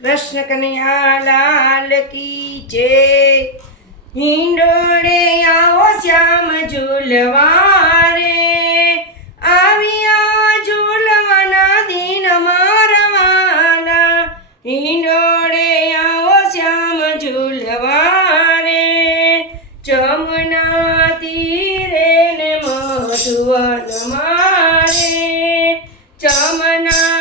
કૃષ્ણ કનૈયા લાલ કી જે. હિંડોળે આવો શ્યામ ઝૂલવા રે આવ્યા ઝૂલવાના દિન મારવાના હિંડોળે આવો શ્યામ ઝૂલવા રે જમના તીરે ને મધુવન મારે. જમના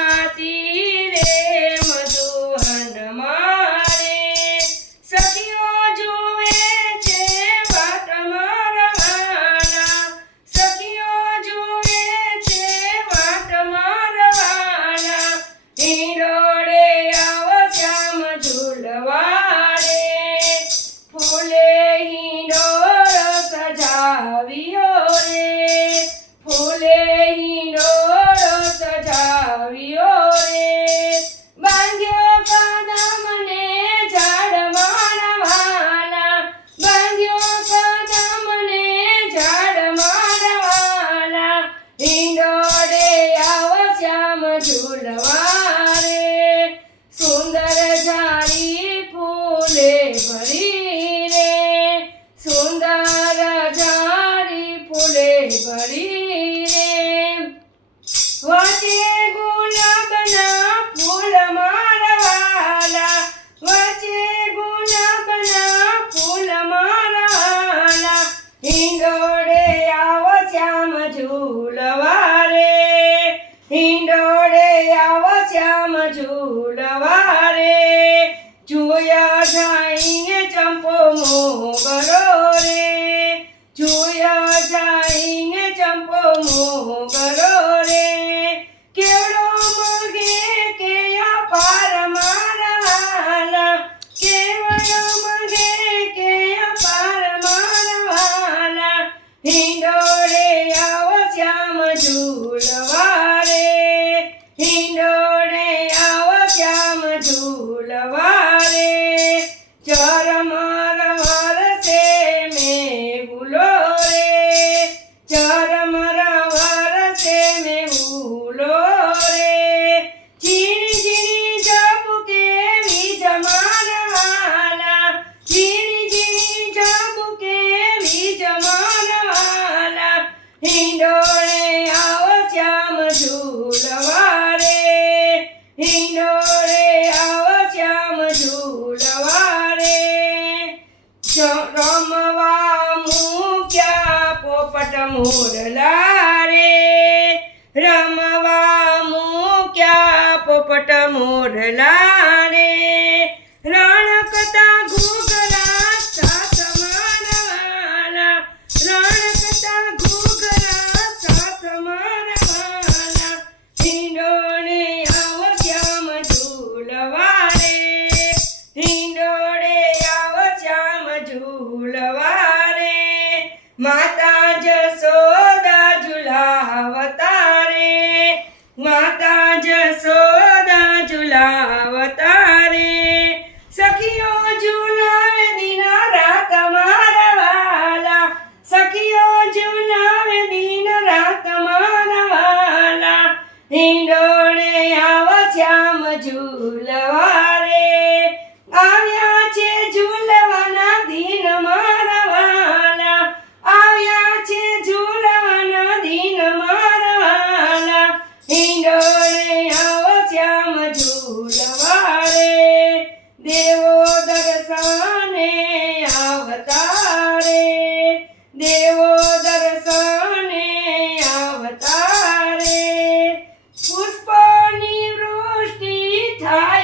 ભરી રે. વચ્ચે ગુલાબના ફૂલ મારવાલા. વચ્ચે ગુલાબના ફૂલ મારવાલા. હિંડોળે આવો શ્યામ ઝૂલવા રે હિંડોળે આવો શ્યામ ઝૂલવા રે જોયા જાઈને ચંપો મોગરો રે. જોયા ચંપો મોગરો રે? કેવડો મગે કે અપાર મારવાલા કેવડો મગે કે અપાર મારવાલા હિંડોળે આવો શ્યામ ઝૂલવા રે? મોરલા રે રમવા મૂક્યા પોપટ મોરલા રે ઝૂલવા રે આવ્યા છે ઝૂલવાના દિન મારવાના. આવ્યા છે ઝૂલવાના દિન મારવાના. હિંડોળે આવો શ્યામ ઝૂલવા દેવો દર્શને આવતા time.